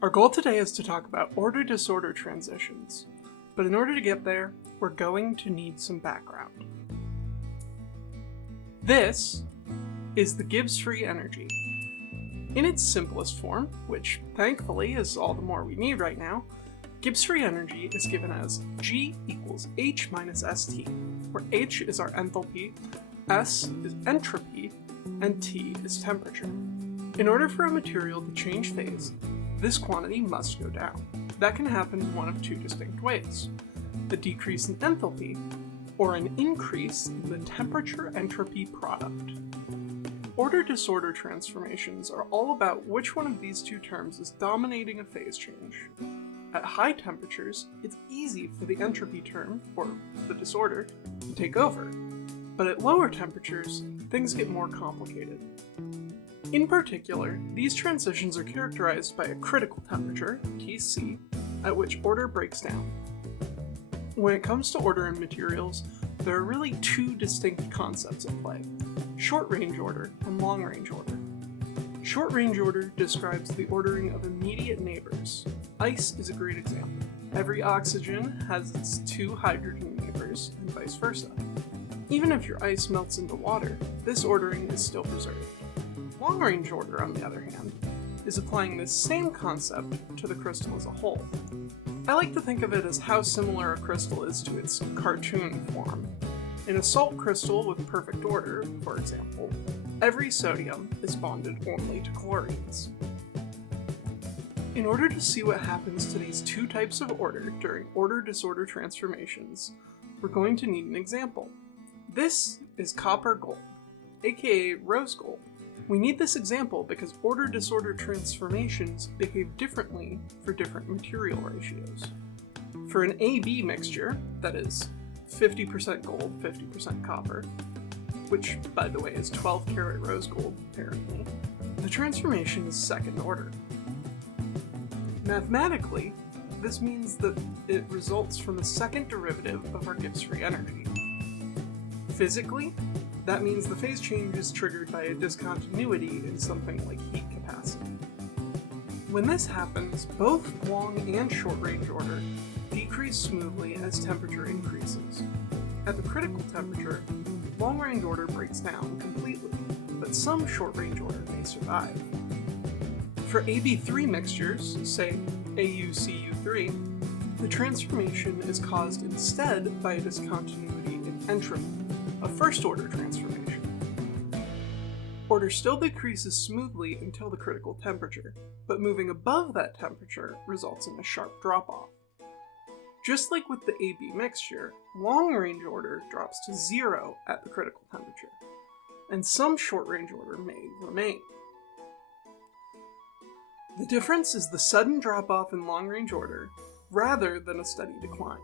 Our goal today is to talk about order-disorder transitions, but in order to get there, we're going to need some background. This is the Gibbs free energy. In its simplest form, which thankfully is all the more we need right now, Gibbs free energy is given as G equals H minus St, where H is our enthalpy, S is entropy, and T is temperature. In order for a material to change phase, this quantity must go down. That can happen in one of two distinct ways: a decrease in enthalpy, or an increase in the temperature-entropy product. Order-disorder transformations are all about which one of these two terms is dominating a phase change. At high temperatures, it's easy for the entropy term, or the disorder, to take over. But at lower temperatures, things get more complicated. In particular, these transitions are characterized by a critical temperature, Tc, at which order breaks down. When it comes to order in materials, there are really two distinct concepts at play: short-range order and long-range order. Short-range order describes the ordering of immediate neighbors. Ice is a great example. Every oxygen has its two hydrogen neighbors, and vice versa. Even if your ice melts into water, this ordering is still preserved. Long-range order, on the other hand, is applying this same concept to the crystal as a whole. I like to think of it as how similar a crystal is to its cartoon form. In a salt crystal with perfect order, for example, every sodium is bonded only to chlorines. In order to see what happens to these two types of order during order-disorder transformations, we're going to need an example. This is copper gold, aka rose gold. We need this example because order-disorder transformations behave differently for different material ratios. For an AB mixture, that is 50% gold, 50% copper, which, by the way, is 12 karat rose gold, apparently, the transformation is second order. Mathematically, this means that it results from a second derivative of our Gibbs free energy. Physically, that means the phase change is triggered by a discontinuity in something like heat capacity. When this happens, both long and short-range order decrease smoothly as temperature increases. At the critical temperature, long-range order breaks down completely, but some short-range order may survive. For AB3 mixtures, say AuCu3, the transformation is caused instead by a discontinuity in entropy, a first-order transformation. Order still decreases smoothly until the critical temperature, but moving above that temperature results in a sharp drop-off. Just like with the AB mixture, long-range order drops to 0 at the critical temperature, and some short-range order may remain. The difference is the sudden drop-off in long-range order, rather than a steady decline.